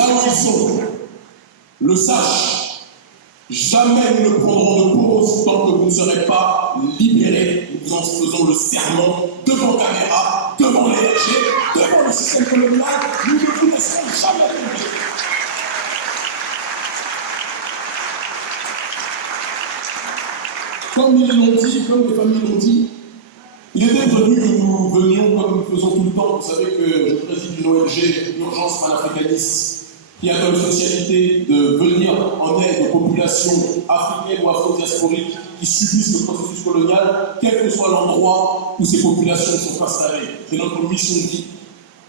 là où ils sont, le sachent, jamais nous ne prendrons de pause tant que vous ne serez pas libérés. Nous en faisons le serment devant caméra, devant les RG, devant le système colonial. Nous ne vous laisserons jamais tomber. Comme ils l'ont dit, comme les familles l'ont dit, il était prévu que nous venions comme nous faisons tout le temps. Vous savez que je préside une ONG, Urgence panafricaniste, qui a comme spécialité de venir en aide aux populations africaines ou afro-diasporiques qui subissent le processus colonial, quel que soit l'endroit où ces populations sont installées. C'est notre mission de vie,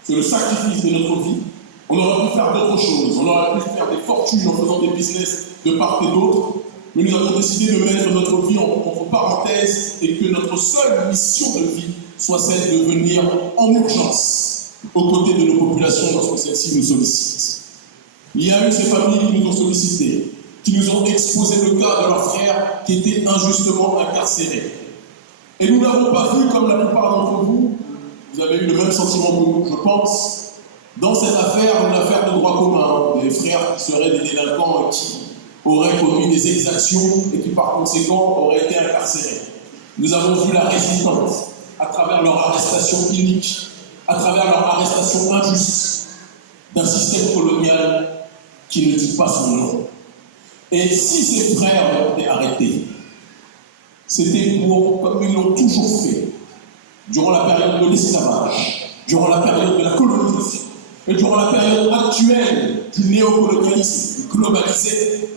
c'est le sacrifice de notre vie. On aurait pu faire d'autres choses, on aurait pu faire des fortunes en faisant des business de part et d'autre, mais nous avons décidé de mettre notre vie entre parenthèses et que notre seule mission de vie soit celle de venir en urgence aux côtés de nos populations lorsque celles-ci nous sollicitent. Il y a eu ces familles qui nous ont sollicités, qui nous ont exposé le cas de leurs frères qui étaient injustement incarcérés. Et nous n'avons pas vu, comme la plupart d'entre vous, vous avez eu le même sentiment que nous, je pense, dans cette affaire, une affaire de droit commun, des frères qui seraient des délinquants et qui auraient commis des exactions et qui par conséquent auraient été incarcérés. Nous avons vu la résistance à travers leur arrestation inique, à travers leur arrestation injuste d'un système colonial qui ne dit pas son nom. Et si ces frères ont été arrêtés, c'était pour, comme ils l'ont toujours fait, durant la période de l'esclavage, durant la période de la colonisation, et durant la période actuelle du néocolonialisme globalisé,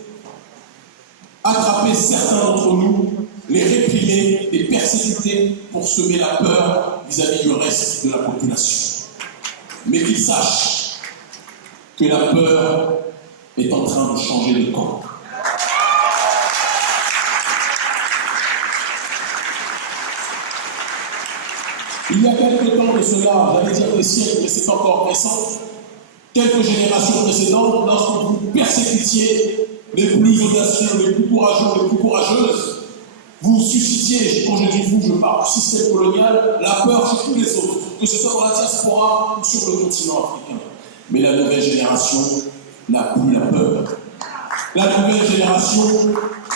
attraper certains d'entre nous, les réprimer, les persécuter pour semer la peur vis-à-vis du reste de la population. Mais qu'ils sachent que la peur est en train de changer de camp. Il y a quelques temps de cela, j'allais dire des siècles, mais c'est encore récent, quelques générations précédentes, lorsque vous persécutiez les plus audacieux, les plus courageux, les plus courageuses, vous suscitiez, quand je dis vous, je parle du système colonial, la peur chez tous les autres, que ce soit dans la diaspora ou sur le continent africain. Mais la nouvelle génération n'a plus la peur. La nouvelle génération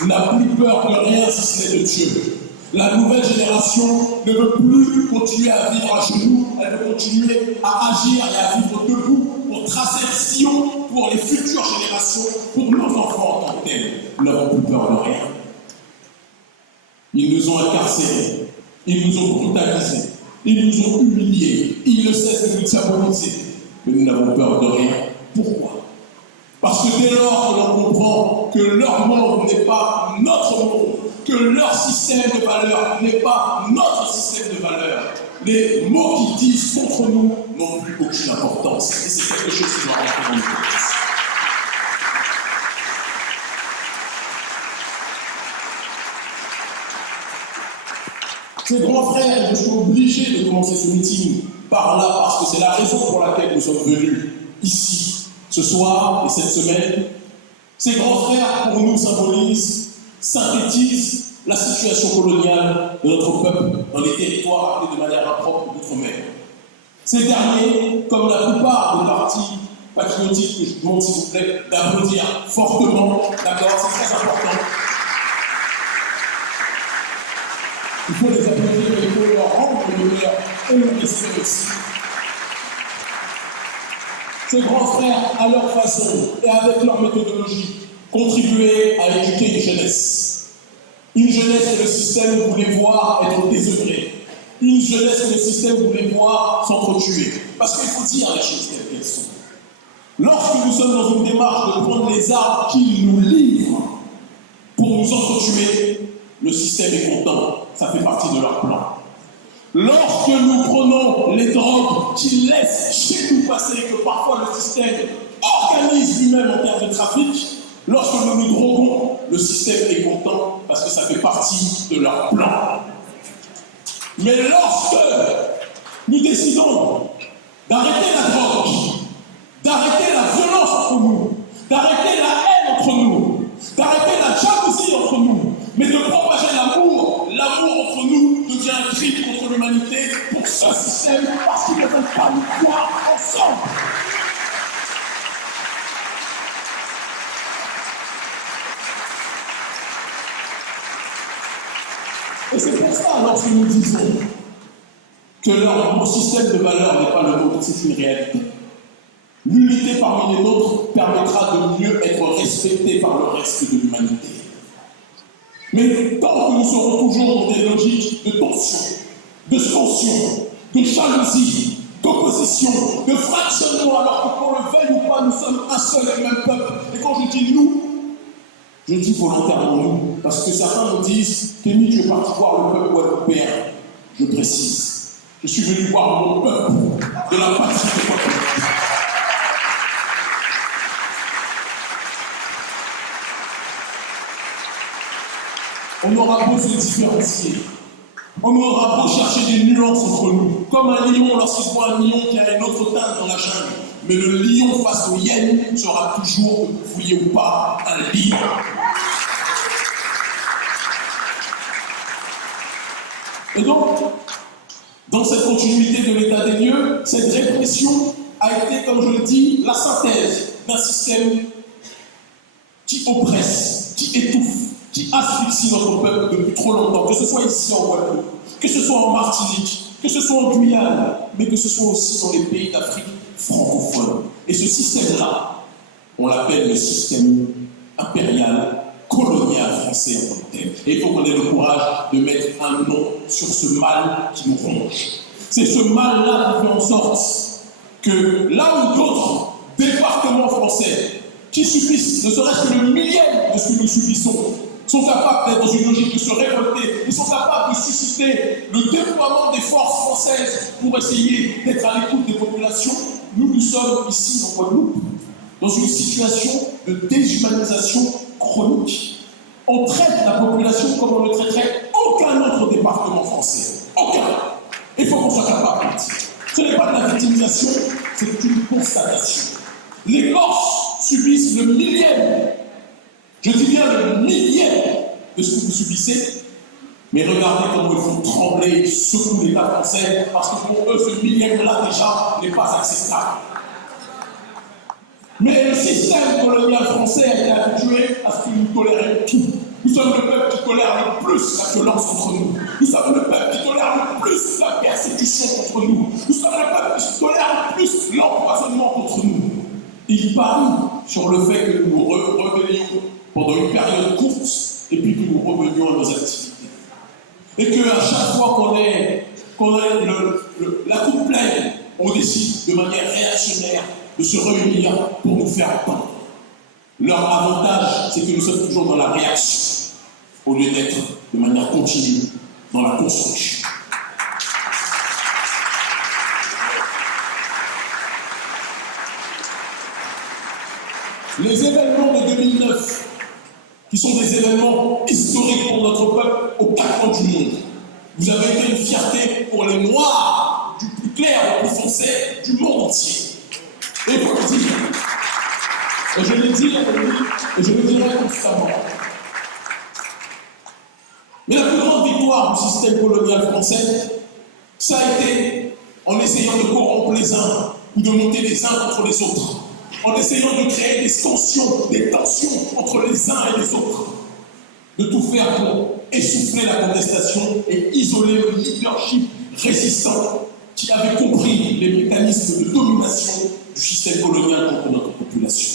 n'a plus peur de rien si ce n'est de Dieu. La nouvelle génération ne veut plus continuer à vivre à genoux, elle veut continuer à agir et à vivre debout pour tracer le sillon pour les futures générations, pour nos enfants en tant que tels. Nous n'avons plus peur de rien. Ils nous ont incarcérés, ils nous ont brutalisés, ils nous ont humiliés, ils ne cessent de nous diaboliser. Mais nous n'avons peur de rien. Pourquoi? Parce que dès lors que l'on comprend que leur monde n'est pas notre monde, que leur système de valeurs n'est pas notre système de valeurs, les mots qu'ils disent contre nous n'ont plus aucune importance. Et c'est quelque chose qui doit rentrer dans nos têtes. Ces grands frères, je suis obligé de commencer ce meeting par là, parce que c'est la raison pour laquelle nous sommes venus ici, ce soir et cette semaine. Ces grands frères, pour nous, symbolisent, synthétisent la situation coloniale de notre peuple dans les territoires appelés de manière impropre d'outre-mer. Ces derniers, comme la plupart des partis patriotiques que je vous demande, s'il vous plaît, d'applaudir fortement, d'accord, c'est très important. Il faut les applaudir, mais il faut leur rendre l'honneur et le respect aussi. Ces grands frères, à leur façon et avec leur méthodologie, contribuaient à éduquer une jeunesse. Une jeunesse que le système voulait voir être désœuvrée. Une jeunesse que le système voulait voir s'entretuer. Parce qu'il faut dire les choses telles qu'elles sont. Lorsque nous sommes dans une démarche de prendre les armes qu'ils nous livrent pour nous entretuer, le système est content. Ça fait partie de leur plan. Lorsque nous prenons les drogues qu'ils laissent chez nous passer, que parfois le système organise lui-même en termes de trafic, lorsque nous nous droguons, le système est content parce que ça fait partie de leur plan. Mais lorsque nous décidons d'arrêter la drogue, d'arrêter la violence entre nous, d'arrêter la haine entre nous, d'arrêter la jalousie entre nous, mais de propager l'amour, l'amour entre nous devient un crime contre l'humanité pour ce système parce qu'ils ne veulent pas nous voir ensemble. Et c'est pour ça, lorsque nous disons que leur système de valeurs n'est pas le nôtre, c'est une réalité. L'unité parmi les nôtres permettra de mieux être respecté par le reste de l'humanité. Mais tant que nous serons toujours dans des logiques de tension, de tension, de jalousie, d'opposition, de fractionnement, alors que qu'on le veuille ou pas, nous sommes un seul et même peuple. Et quand je dis nous, je dis volontairement nous, parce que certains nous disent « Kémy, tu es parti voir le peuple guadeloupéen ». Je précise, je suis venu voir mon peuple de la patrie de Guadeloupe. On aura beau se différencier, on aura beau chercher des nuances entre nous, comme un lion lorsqu'il voit un lion qui a une autre teinte dans la jungle. Mais le lion face au hyène sera toujours, que vous vouliez ou pas, un lion. Et donc, dans cette continuité de l'état des lieux, cette répression a été, comme je le dis, la synthèse d'un système qui oppresse, qui étouffe, qui asphyxie notre peuple depuis trop longtemps, que ce soit ici en Guadeloupe, que ce soit en Martinique, que ce soit en Guyane, mais que ce soit aussi dans les pays d'Afrique francophone. Et ce système-là, on l'appelle le système impérial, colonial français en tant que tel. Et il faut qu'on ait le courage de mettre un nom sur ce mal qui nous ronge. C'est ce mal-là qui fait en sorte que là où d'autres départements français qui subissent ne serait-ce que le millième de ce que nous subissons, sont capables d'être dans une logique de se révolter, ils sont capables de susciter le déploiement des forces françaises pour essayer d'être à l'écoute des populations. Nous sommes ici en Guadeloupe dans une situation de déshumanisation chronique. On traite la population comme on ne traiterait aucun autre département français. Aucun. Il faut qu'on soit capable de dire. Ce n'est pas de la victimisation, c'est une constatation. Les Corses subissent le millième, je dis bien le millième de ce que vous subissez, mais regardez comment il faut trembler, secouer l'État français, parce que pour eux, ce millième-là déjà n'est pas acceptable. Mais le système colonial français a été habitué à ce que nous tolérions tout. Nous sommes le peuple qui tolère le plus la violence contre nous. Nous sommes le peuple qui tolère le plus la persécution contre nous. Nous sommes le peuple qui tolère le plus l'empoisonnement contre nous. Il parie sur le fait que nous nous rebellions pendant une période courte et puis que nous revenions à nos activités. Et qu'à chaque fois qu'on ait la coupe pleine, on décide de manière réactionnaire de se réunir pour nous faire entendre. Leur avantage, c'est que nous sommes toujours dans la réaction, au lieu d'être de manière continue dans la construction. Les événements de 2009, qui sont des événements historiques pour notre peuple aux quatre coins du monde, vous avez été une fierté pour les Noirs, du plus clair au plus foncé, du monde entier. Et il faut le dire, et je l'ai dit et je le dirai constamment. Mais la plus grande victoire du système colonial français, ça a été en essayant de corrompre les uns ou de monter les uns contre les autres, en essayant de créer des tensions entre les uns et les autres, de tout faire pour essouffler la contestation et isoler le leadership résistant qui avait compris les mécanismes de domination du système colonial contre notre population.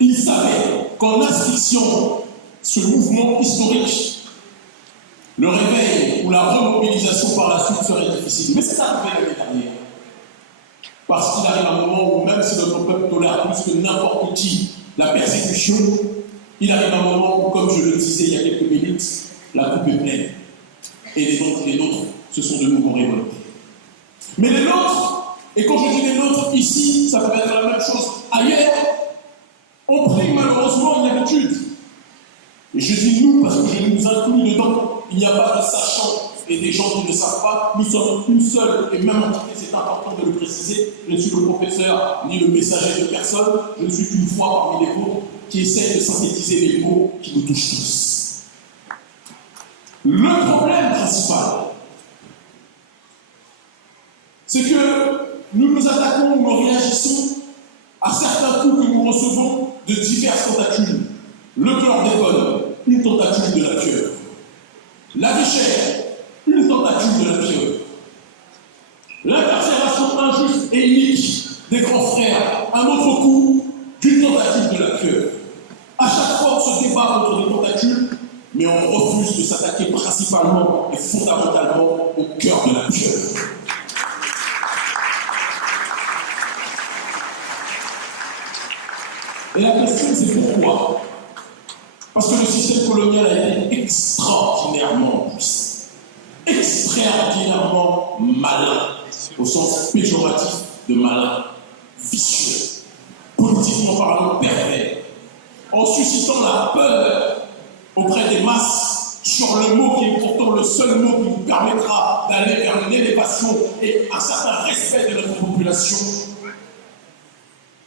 Il savait qu'en asphyxiant ce mouvement historique, le réveil ou la remobilisation par la suite serait difficile. Mais c'est arrivé l'année dernière. Parce qu'il arrive un moment où même si notre peuple tolère plus que n'importe qui la persécution, il arrive un moment où, comme je le disais il y a quelques minutes, la coupe est pleine. Et les nôtres se sont de nouveau révoltés. Mais les nôtres, et quand je dis les nôtres, ici, ça peut être la même chose ailleurs, ont pris malheureusement une habitude. Et je dis nous parce que je nous inclus dedans. Il n'y a pas de sachants et des gens qui ne savent pas. Nous sommes une seule et même entité, c'est important de le préciser. Je ne suis le professeur ni le messager de personne. Je ne suis qu'une voix parmi les vôtres qui essaie de synthétiser les mots qui nous touchent tous. Le problème principal, c'est que nous nous attaquons ou nous réagissons à certains coups que nous recevons de diverses tentatives. Le chlordécone, une tentative de la pieuvre. La vie chère, une tentative de la pieuvre. L'incarcération injuste et inique des grands frères, un autre coup d'une tentative de la pieuvre. À chaque fois, on se débat contre des tentatives, mais on refuse de s'attaquer principalement et fondamentalement au cœur de la pieuvre. Et la question, c'est pourquoi? Parce que le système colonial a été extraordinairement puissant, extraordinairement malin, au sens péjoratif de malin, vicieux, politiquement parlant pervers, en suscitant la peur auprès des masses sur le mot qui est pourtant le seul mot qui nous permettra d'aller vers une élévation et un certain respect de notre population,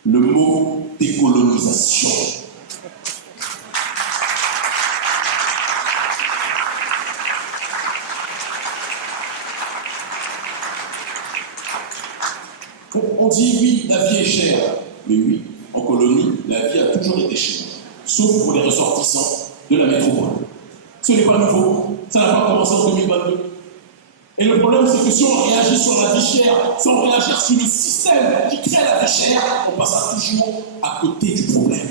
le mot décolonisation. On dit oui, la vie est chère. Mais oui, en colonie, la vie a toujours été chère. Sauf pour les ressortissants de la métropole. Ce n'est pas nouveau. Ça n'a pas commencé en 2022. Et le problème, c'est que si on réagit sur la vie chère, sans réagir sur le système qui crée la vie chère, on passera toujours à côté du problème.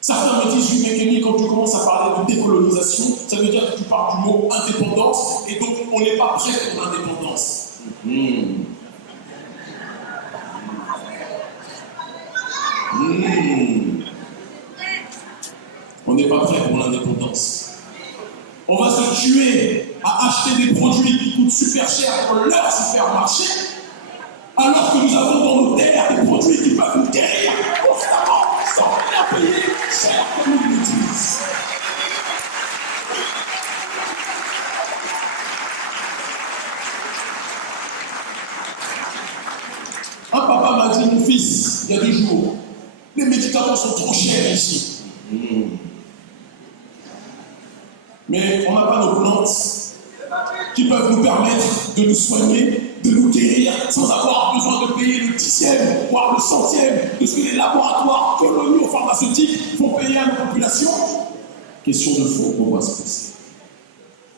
Certains me disent, oui, mais Kenny, quand tu commences à parler de décolonisation, ça veut dire que tu parles du mot indépendance, et donc on n'est pas prêt pour l'indépendance. On n'est pas prêt pour l'indépendance. On va se tuer à acheter des produits qui coûtent super cher dans leur supermarché, alors que nous avons dans nos terres des produits qui peuvent nous guérir constamment sans rien payer cher comme ils le disent. Un papa m'a dit, mon fils, il y a 2 jours, les médicaments sont trop chers ici. Mais on n'a pas nos plantes qui peuvent nous permettre de nous soigner, de nous guérir, sans avoir besoin de payer le 10e, voire le 100e de ce que les laboratoires coloniaux pharmaceutiques font payer à nos populations. Question de fond qu'on va se poser.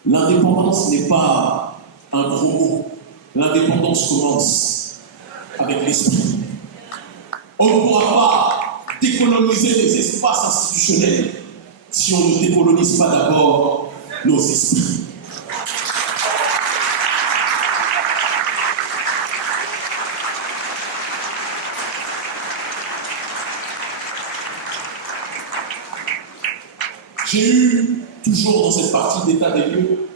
L'indépendance n'est pas un gros mot. L'indépendance commence avec l'esprit. On ne pourra pas décoloniser les espaces institutionnels si on ne décolonise pas d'abord nos esprits. J'ai eu, toujours dans cette partie d'état des lieux,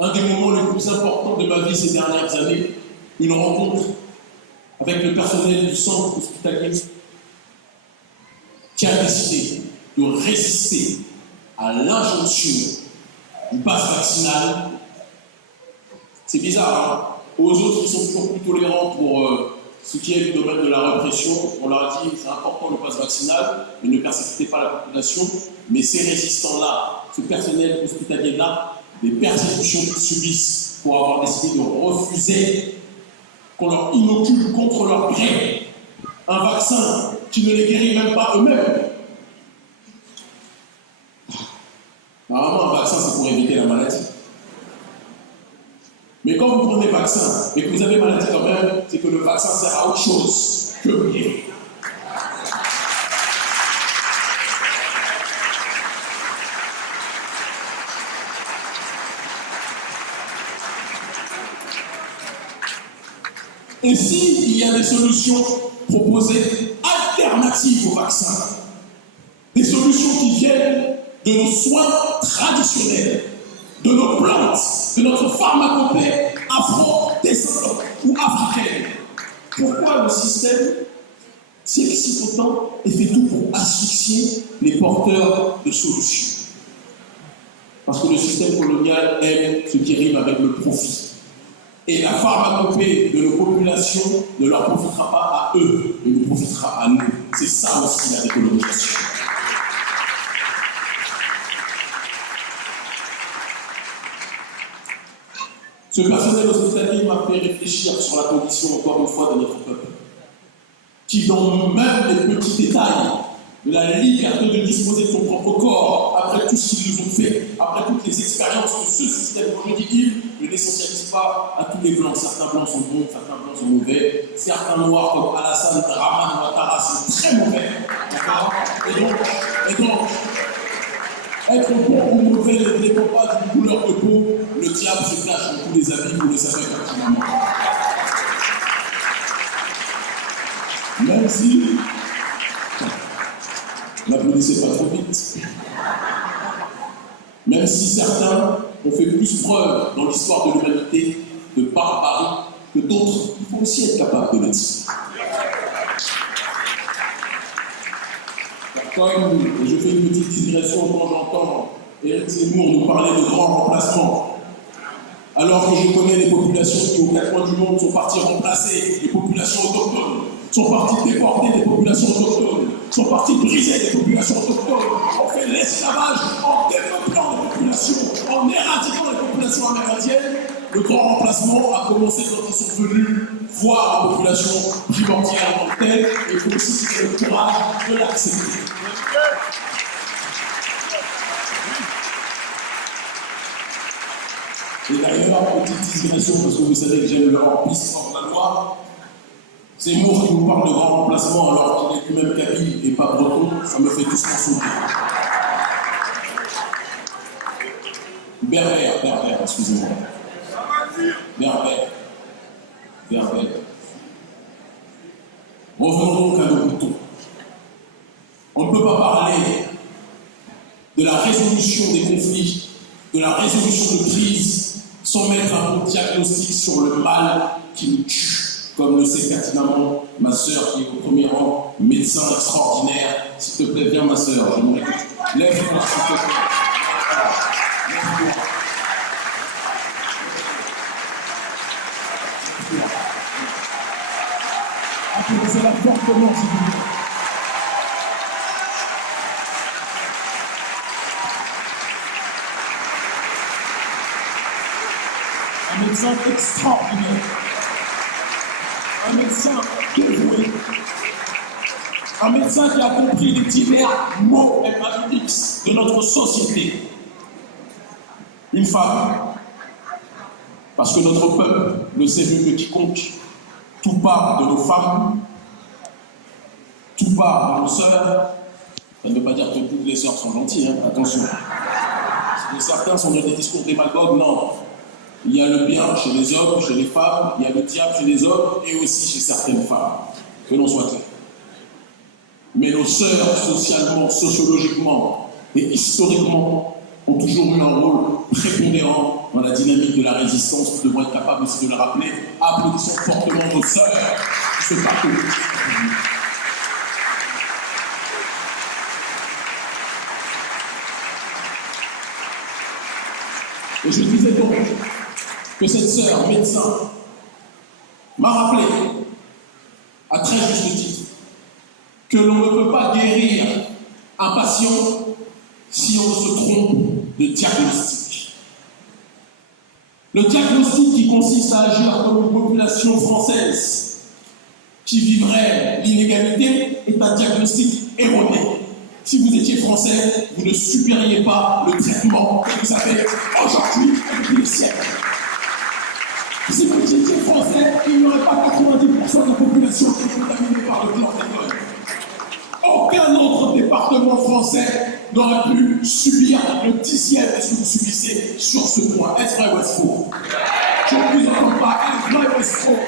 un des moments les plus importants de ma vie ces dernières années, une rencontre avec le personnel du centre hospitalier qui a décidé de résister à l'injonction du pass vaccinal. C'est bizarre, hein? Aux autres qui sont toujours plus tolérants pour ce qui est du domaine de la répression, on leur a dit c'est important le pass vaccinal, mais ne persécutez pas la population. Mais ces résistants-là, ce personnel hospitalier-là, des persécutions qu'ils subissent pour avoir décidé de refuser qu'on leur inocule contre leur gré un vaccin qui ne les guérit même pas eux-mêmes. Normalement, un vaccin, c'est pour éviter la maladie. Mais quand vous prenez vaccin et que vous avez maladie quand même, c'est que le vaccin sert à autre chose que vous guérir. Et s'il y a des solutions proposées alternatives au vaccin, des solutions qui viennent de nos soins traditionnels, de nos plantes, de notre pharmacopée afro-descendante ou africaine, pourquoi le système s'excite autant et fait tout pour asphyxier les porteurs de solutions? Parce que le système colonial aime ce qui rime avec le profit. Et la pharmacopée de nos populations ne leur profitera pas à eux, mais nous profitera à nous. C'est ça aussi la décolonisation. Ce personnel hospitalier m'a fait réfléchir sur la condition, encore une fois, de notre peuple, qui dans même les petits détails de la liberté de disposer de son propre corps, après tout ce qu'ils nous ont fait, après toutes les des expériences que ce système, quand je dis il, ne l'essentialise pas à tous les blancs. Certains blancs sont bons, certains blancs sont mauvais. Certains noirs comme Alassane Draman Ouattara sont très mauvais. D'accord ? Et donc, être bon ou mauvais ne dépend pas d'une couleur de peau. Le diable se cache dans tous les habits, vous le savez pertinemment. Même si, n'applaudissez pas trop vite, même si certains ont fait plus preuve dans l'histoire de l'humanité de barbarie que d'autres, il faut aussi être capable de le dire. Comme je fais une petite digression quand j'entends Éric Zemmour nous parler de grands remplacements, alors que je connais les populations qui, aux quatre coins du monde, sont parties remplacer les populations autochtones, sont parties déporter des populations autochtones, sont parties briser des populations autochtones, on fait l'esclavage en développant les populations, en éradiquant les populations amérindiennes. Le grand remplacement a commencé quand ils sont venus voir la population primordiale en telle, et il faut aussi avoir le courage de l'accepter. Et d'ailleurs, petite digression, parce que vous savez que j'aime le remplissement de la loi, Zemmour qui nous parle de grand remplacement alors qu'il est lui-même kabyle et pas breton, ça me fait doucement sourire. Berbère, excusez-moi. Berbère. Revenons donc à nos boutons. On ne peut pas parler de la résolution des conflits, de la résolution de crises, sans mettre un bon diagnostic sur le mal qui nous tue, comme le sait pertinemment ma sœur qui est au premier rang, médecin extraordinaire. S'il te plaît, viens ma sœur, j'aimerais que... Lève-toi, s'il te plaît. Lève-toi. Applaudissez-la fortement, s'il vous plaît. Un médecin extraordinaire. Un médecin dévoué. Un médecin qui a compris les divers mots MAX de notre société. Une femme. Parce que notre peuple ne sait mieux que quiconque. Tout part de nos femmes, tout part de nos sœurs. Ça ne veut pas dire que toutes les sœurs sont gentilles, hein, attention. Parce que certains sont dans des discours démagogues, non. Il y a le bien chez les hommes, chez les femmes, il y a le diable chez les hommes et aussi chez certaines femmes. Que l'on soit clair. Mais nos sœurs, socialement, sociologiquement et historiquement, ont toujours eu un rôle prépondérant dans la dynamique de la résistance. Nous devons être capables aussi de le rappeler. Applaudissons fortement nos sœurs qui se battent. Et je disais donc que cette sœur médecin m'a rappelé, à très juste titre, que l'on ne peut pas guérir un patient si on se trompe de diagnostic. Le diagnostic qui consiste à agir comme une population française qui vivrait l'inégalité est un diagnostic erroné. Si vous étiez français, vous ne subiriez pas le traitement que vous avez aujourd'hui depuis le siècle. Si vous étiez français, il n'y aurait pas 90% de la population qui est contaminée par le chlordécone. Aucun autre département français n'aurait pu subir le 10e de ce que vous subissez sur ce point. Est-ce vrai ou est-ce faux? Je ne vous entends pas. Est-ce vrai ou est-ce faux?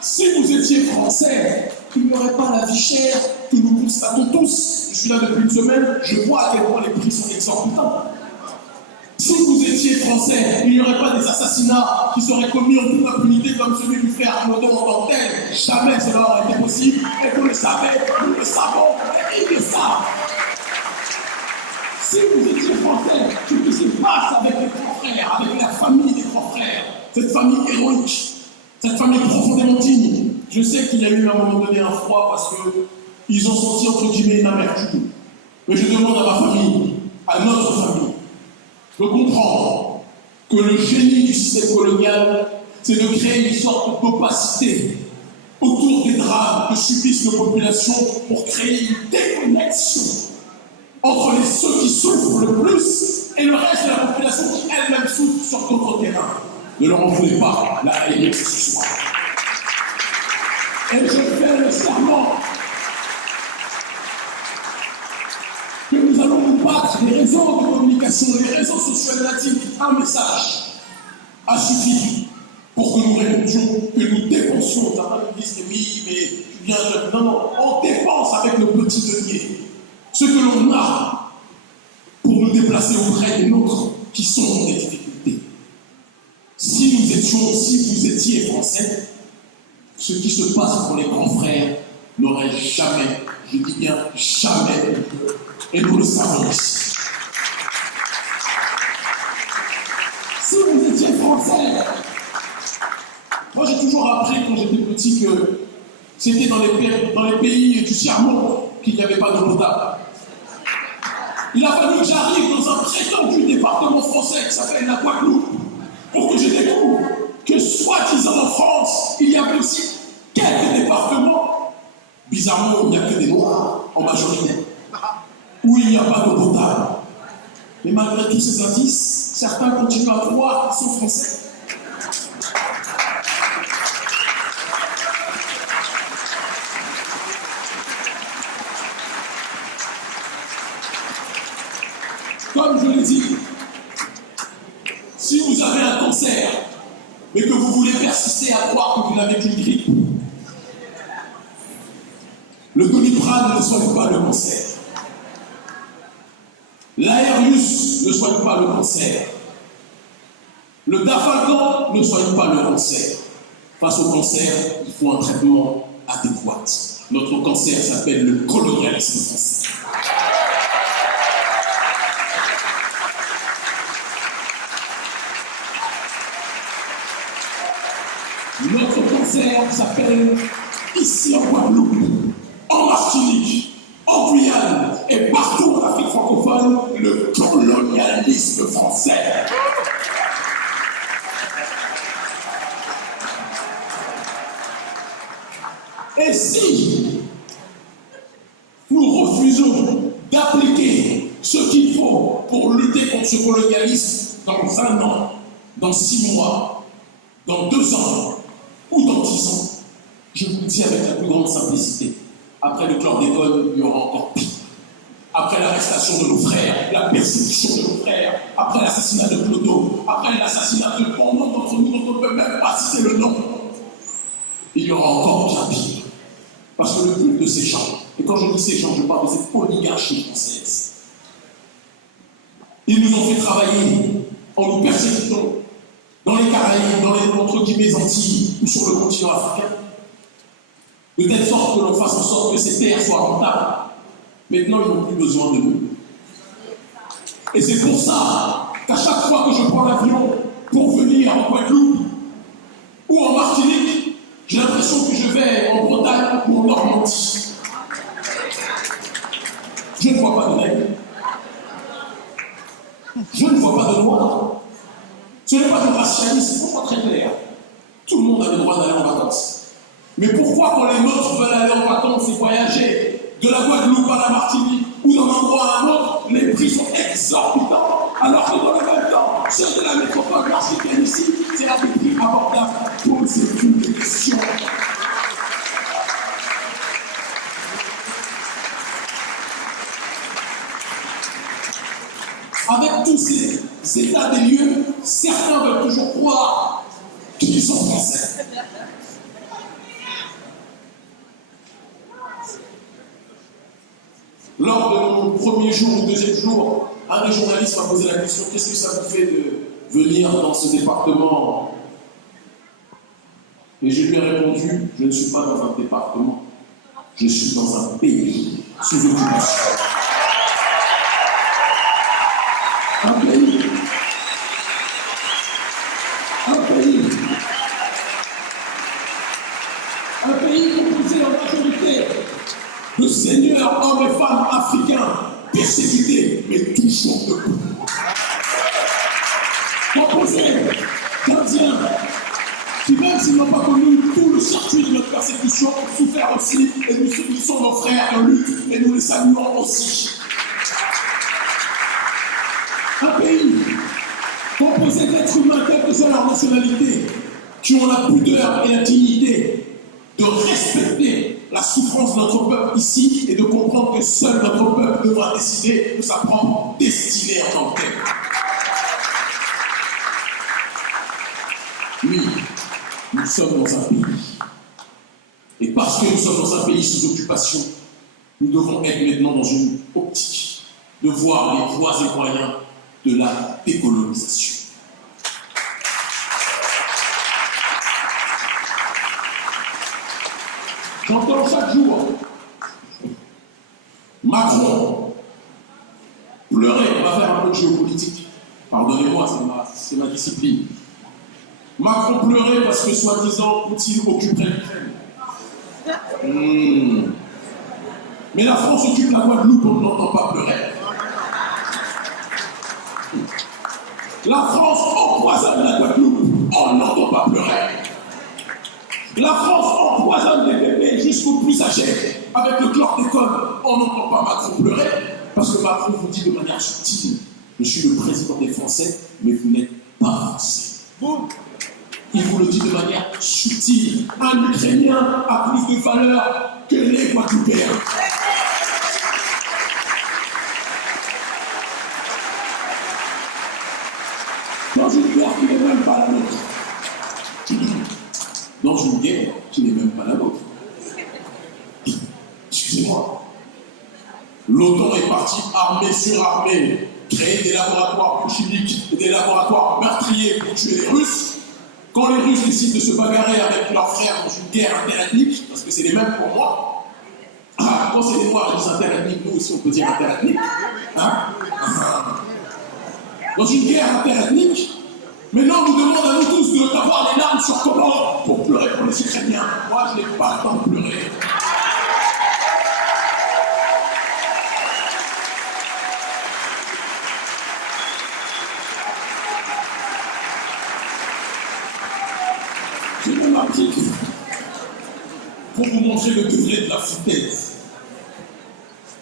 Si vous étiez français, il n'y aurait pas la vie chère que nous constatons tous. Je suis là depuis une semaine, je vois à quel point les prix sont exorbitants. Si vous étiez français, il n'y aurait pas des assassinats qui seraient commis en toute impunité comme celui du frère Arnaudon en dentelle. Jamais cela aurait été possible. Et vous le savez, nous le savons, et ils le savent. Si vous étiez français, ce qui se passe avec les grands frères, avec la famille des grands frères, cette famille héroïque, cette famille profondément digne, je sais qu'il y a eu à un moment donné un froid parce qu'ils ont senti entre guillemets une amertume. Mais je demande à ma famille, à notre famille, de comprendre que le génie du système colonial, c'est de créer une sorte d'opacité autour des drames que subissent nos populations pour créer une déconnexion entre ceux qui souffrent le plus et le reste de la population qui elle-même souffre sur d'autres terrains. Ne leur en voulez pas la haine ce soir. Et je fais le serment que nous allons nous battre. Les réseaux de communication, les réseaux sociaux natifs, un message a suffi pour que nous répondions, que nous dépensions. Certains nous disent que oui, mais tu viens de... Non, on dépense avec le petit denier ce que l'on a pour nous déplacer auprès des nôtres qui sont dans des difficultés. Si vous étiez français, ce qui se passe pour les grands frères n'aurait jamais, je dis bien jamais, et nous le savons ici. Si vous étiez français, moi j'ai toujours appris quand j'étais petit que c'était dans les pays du tiers-monde qu'il n'y avait pas d'eau potable. Il a fallu que j'arrive dans un prétendu département français qui s'appelle la Guadeloupe pour que je découvre que soi-disant en France, il y avait aussi quelques départements, bizarrement il n'y a que des Noirs en majorité, où il n'y a pas d'eau potable. Mais malgré tous ces indices, certains continuent à croire qu'ils sont français. Comme je l'ai dit, si vous avez un cancer, mais que vous voulez persister à croire que vous n'avez qu'une grippe, le Doliprane ne soigne pas le cancer. L'Aerius ne soigne pas le cancer. Le Dafalgan ne soigne pas le cancer. Face au cancer, il faut un traitement adéquat. Notre cancer s'appelle le colonialisme français. Notre cancer s'appelle, ici en Guadeloupe, en Martinique, en Guyane et partout en Afrique francophone, le colonialisme français. Et si nous refusons d'appliquer ce qu'il faut pour lutter contre ce colonialisme dans 1 an, dans 6 mois, dans 2 ans, ou dans 10 ans, je vous le dis avec la plus grande simplicité, après le chlordécone, il y aura encore pire. Après l'arrestation de nos frères, la persécution de nos frères, après l'assassinat de Clodo, après l'assassinat de bon nombre d'entre nous dont on ne peut même pas citer le nom, il y aura encore bien pire. Parce que le but de ces gens, et quand je dis ces gens, je parle de cette oligarchie française, ils nous ont fait travailler en nous persécutant dans les Caraïbes, dans les entre guillemets Antilles ou sur le continent africain, de telle sorte que l'on fasse en sorte que ces terres soient rentables. Maintenant, ils n'ont plus besoin de nous. Et c'est pour ça qu'à chaque fois que je prends l'avion pour venir en Guadeloupe ou en Martinique, j'ai l'impression que je vais en Bretagne ou en Normandie. Je ne vois pas de nègres. Je ne vois pas de noirs. Ce n'est pas du racialisme, pour moi très clair. Tout le monde a le droit d'aller en vacances. Mais pourquoi quand les nôtres veulent aller en vacances et voyager de la Guadeloupe à la Martinique ou d'un endroit à un autre, les prix sont exorbitants, alors que dans le même temps, ceux de la métropole martiniquaise ici, c'est à des prix abordables. Posez-vous des questions. Avec tous ces états des lieux, certains veulent toujours croire qu'ils sont français. Lors de mon premier jour ou deuxième jour, un des journalistes m'a posé la question: qu'est-ce que ça vous fait de venir dans ce département? Et je lui ai répondu: je ne suis pas dans un département, je suis dans un pays sous occupation. Un pays composé en majorité de seigneurs, hommes et femmes africains, persécutés, mais toujours debout. Composé d'Indiens qui, même s'ils n'ont pas connu tout le circuit de notre persécution, ont souffert aussi, et nous subissons nos frères de lutte, et nous les saluons aussi. Un pays composé d'êtres humains, quelle que soit leur nationalité, qui ont la pudeur et la dignité de respecter la souffrance de notre peuple ici et de comprendre que seul notre peuple devra décider de sa propre destinée en tant que tel. Oui, nous sommes dans un pays. Et parce que nous sommes dans un pays sous occupation, nous devons être maintenant dans une optique de voir les voies et moyens de la décolonisation. J'entends chaque jour Macron pleurer. On va faire un peu de géopolitique. Pardonnez-moi, c'est ma discipline. Macron pleurait parce que soi-disant Poutine occuperait l'Ukraine. Mais la France occupe la Guadeloupe, on ne l'entend pas pleurer. La France empoisonne la Guadeloupe, on ne l'entend pas pleurer. La France empoisonne les bébés jusqu'aux plus âgés avec le chlordécone, on n'entend pas Macron pleurer, parce que Macron vous dit de manière subtile, je suis le président des Français, mais vous n'êtes pas français. Il vous le dit de manière subtile. Un Ukrainien a plus de valeur que les Guadeloupéens. Dans une guerre qui n'est même pas la nôtre. Dans une guerre qui n'est même pas la nôtre. Excusez-moi. L'OTAN est partie armée sur armée, créer des laboratoires chimiques et des laboratoires meurtriers pour tuer les Russes. Quand les Russes décident de se bagarrer avec leurs frères dans une guerre interethnique, parce que c'est les mêmes pour moi, quand c'est les Noirs qui sont interethniques, nous aussi on peut dire interethnique, dans une guerre interethnique, maintenant on nous demande à nous tous d'avoir les larmes sur comment pour pleurer pour les Ukrainiens. Moi je n'ai pas le temps de pleurer. J'ai même appris pour vous montrer le degré de la foutaise.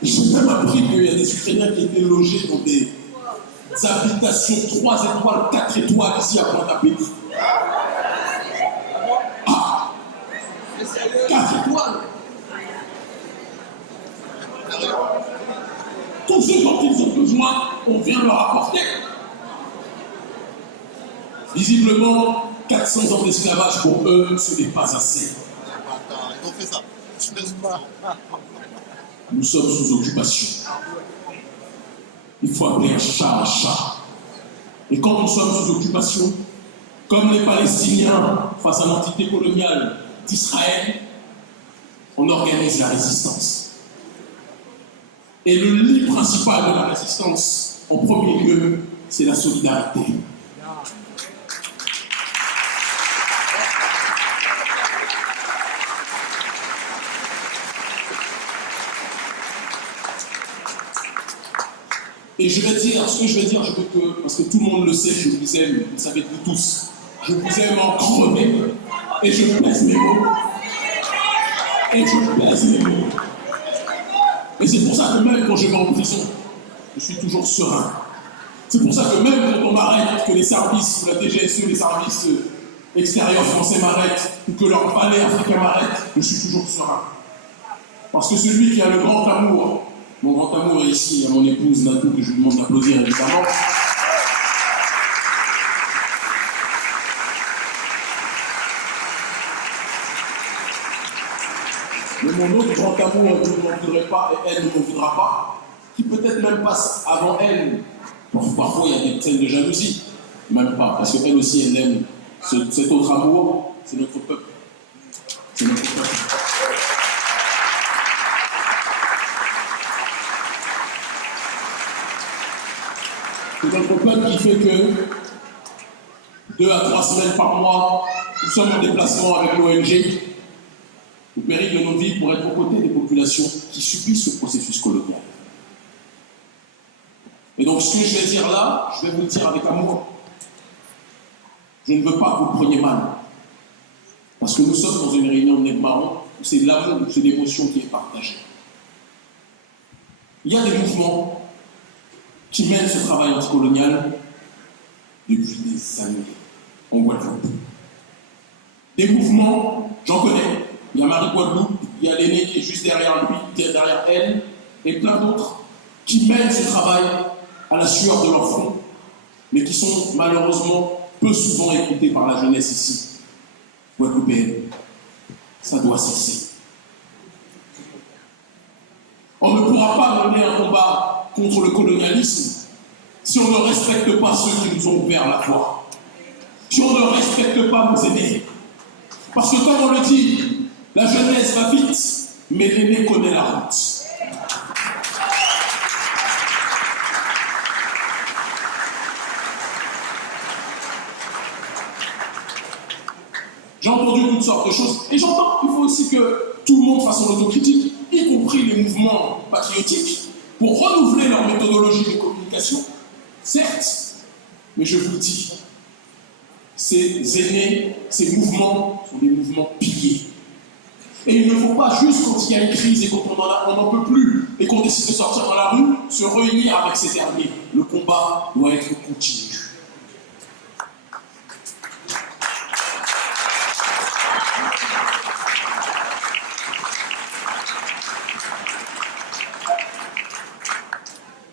J'ai même appris qu'il y a des Ukrainiens qui étaient logés dans des habitations 3 étoiles, 4 étoiles ici à Pointe-à-Pitre. 4 étoiles. Tous ceux dont ils ont besoin, on vient leur apporter. Visiblement, 400 ans d'esclavage pour eux, ce n'est pas assez. Ils ont fait ça. Nous sommes sous occupation. Il faut appeler un chat. Et quand nous sommes sous occupation, comme les Palestiniens face à l'entité coloniale d'Israël, on organise la résistance. Et le lit principal de la résistance, en premier lieu, c'est la solidarité. Et je vais dire, ce que je vais dire, je veux que, parce que tout le monde le sait, je vous aime, vous le savez vous tous, je vous aime en crever, et je pèse mes mots. Et c'est pour ça que même quand je vais en prison, je suis toujours serein. C'est pour ça que même quand on m'arrête, que les services, la DGSE, les services extérieurs français m'arrêtent, ou que leur palais africain m'arrête, je suis toujours serein. Parce que celui qui a le grand amour, mon grand amour est ici, il y a mon épouse Natou que je lui demande d'applaudir évidemment. Mais mon autre grand amour ne m'en voudrait pas et elle ne m'en voudra pas, qui peut-être même passe avant elle. Parfois il y a des scènes de jalousie, même pas, parce qu'elle aussi elle aime cet autre amour, c'est notre peuple. C'est notre peuple. C'est notre peuple qui fait que 2 à 3 semaines par mois, nous sommes en déplacement avec l'ONG, au péril de nos vies, pour être aux côtés des populations qui subissent ce processus colonial. Et donc ce que je vais dire là, je vais vous le dire avec amour. Je ne veux pas que vous le preniez mal. Parce que nous sommes dans une réunion de Nègre-Marron où c'est de l'amour, où c'est l'émotion qui est partagée. Il y a des mouvements qui mènent ce travail anticolonial depuis des années en Guadeloupe. Des mouvements, j'en connais. Il y a Marie Guadeloupe, il y a l'aîné qui est juste derrière lui, derrière elle, et plein d'autres qui mènent ce travail à la sueur de leur front, mais qui sont malheureusement peu souvent écoutés par la jeunesse ici, guadeloupéenne. Ça doit cesser. On ne pourra pas mener un combat contre le colonialisme si on ne respecte pas ceux qui nous ont ouvert la voie, si on ne respecte pas nos aînés. Parce que comme on le dit, la jeunesse va vite, mais l'aîné connaît la route. J'ai entendu toutes sortes de choses, et j'entends qu'il faut aussi que tout le monde fasse son autocritique, y compris les mouvements patriotiques, pour renouveler leur méthodologie de communication, certes, mais je vous le dis, ces aînés, ces mouvements sont des mouvements piliers. Et il ne faut pas juste quand il y a une crise et quand on n'en peut plus et qu'on décide de sortir dans la rue, se réunir avec ces derniers. Le combat doit être continu.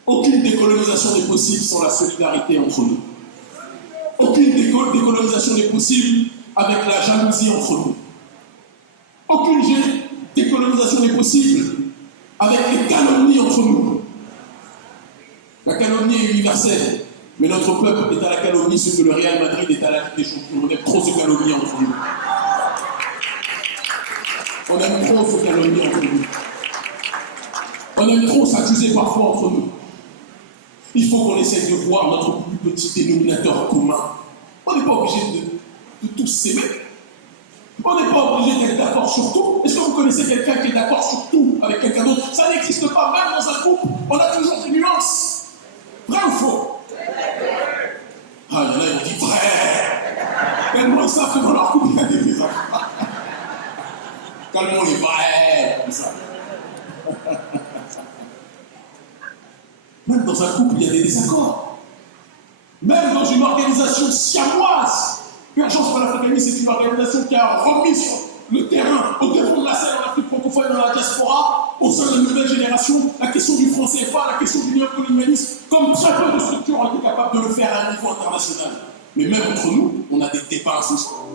Aucune décolonisation n'est possible sans la solidarité entre nous. Aucune décolonisation n'est possible avec la jalousie entre nous. Aucune décolonisation n'est possible avec les calomnies entre nous. La calomnie est universelle, mais notre peuple est à la calomnie ce que le Real Madrid est à la Ligue des Champions. On aime trop se calomnier entre nous. On aime trop se calomnier entre nous. On aime trop s'accuser parfois entre nous. Il faut qu'on essaye de voir notre plus petit dénominateur commun. On n'est pas obligé de tous s'aimer. On n'est pas obligé d'être d'accord sur tout. Est-ce que vous connaissez quelqu'un qui est d'accord sur tout avec quelqu'un d'autre? Ça n'existe pas, même dans un couple. On a toujours des nuances. Vrai ou faux? Ah, il y en a qui disent vrai. Tellement ils savent que dans leur couple, il y a des désaccords. Calmons les vrais, comme ça. Même dans un couple, il y a des désaccords. Même dans une organisation siamoise. Urgence panafricaniste, c'est une organisation qui a remis sur le terrain, au devant de la scène en Afrique francophone et dans la diaspora, au sein de la nouvelle génération, la question du franc CFA, la question du néocolonialisme, comme très peu de structures ont été capables de le faire à un niveau international. Mais même entre nous, on a des débats incessants.